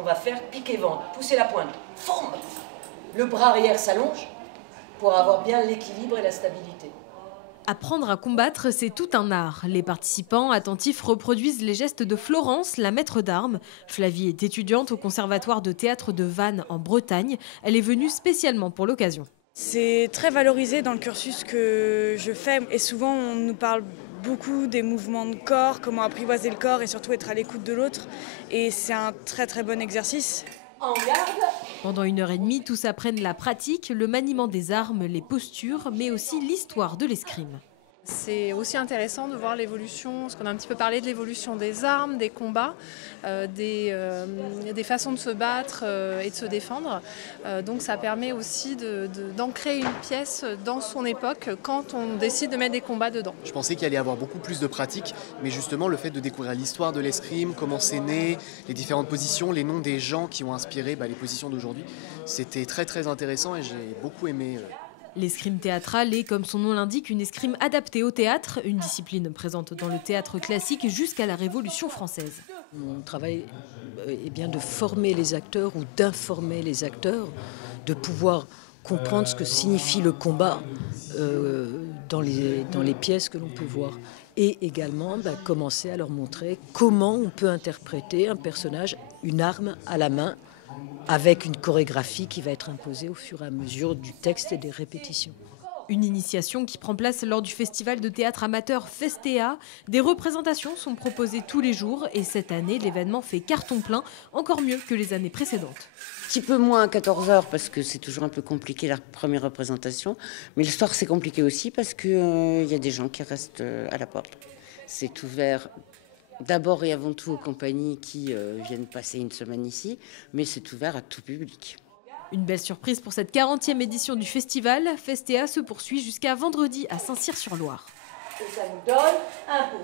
on va faire piquer-vente, pousser la pointe. Foum! Le bras arrière s'allonge pour avoir bien l'équilibre et la stabilité. Apprendre à combattre, c'est tout un art. Les participants attentifs reproduisent les gestes de Florence, la maître d'armes. Flavie est étudiante au Conservatoire de théâtre de Vannes en Bretagne. Elle est venue spécialement pour l'occasion. C'est très valorisé dans le cursus que je fais et souvent on nous parle beaucoup des mouvements de corps, comment apprivoiser le corps et surtout être à l'écoute de l'autre. Et c'est un très très bon exercice. En garde. Pendant 1h30, tous apprennent la pratique, le maniement des armes, les postures, mais aussi l'histoire de l'escrime. C'est aussi intéressant de voir l'évolution, parce qu'on a un petit peu parlé de l'évolution des armes, des combats, des façons de se battre et de se défendre. Donc ça permet aussi d'ancrer une pièce dans son époque quand on décide de mettre des combats dedans. Je pensais qu'il allait y avoir beaucoup plus de pratiques, mais justement le fait de découvrir l'histoire de l'escrime, comment c'est né, les différentes positions, les noms des gens qui ont inspiré les positions d'aujourd'hui, c'était très très intéressant et j'ai beaucoup aimé. L'escrime théâtrale est, comme son nom l'indique, une escrime adaptée au théâtre, une discipline présente dans le théâtre classique jusqu'à la Révolution française. Mon travail est bien de former les acteurs ou d'informer les acteurs, de pouvoir comprendre ce que signifie le combat dans les pièces que l'on peut voir. Et également commencer à leur montrer comment on peut interpréter un personnage, une arme à la main, avec une chorégraphie qui va être imposée au fur et à mesure du texte et des répétitions. Une initiation qui prend place lors du festival de théâtre amateur Festea. Des représentations sont proposées tous les jours et cette année, l'événement fait carton plein, encore mieux que les années précédentes. Un petit peu moins à 14h parce que c'est toujours un peu compliqué la première représentation. Mais le soir, c'est compliqué aussi parce qu'il y a des gens qui restent à la porte. C'est ouvert d'abord et avant tout aux compagnies qui viennent passer une semaine ici, mais c'est ouvert à tout public. Une belle surprise pour cette 40e édition du festival. Festea se poursuit jusqu'à vendredi à Saint-Cyr-sur-Loire. Et ça nous donne 1 pour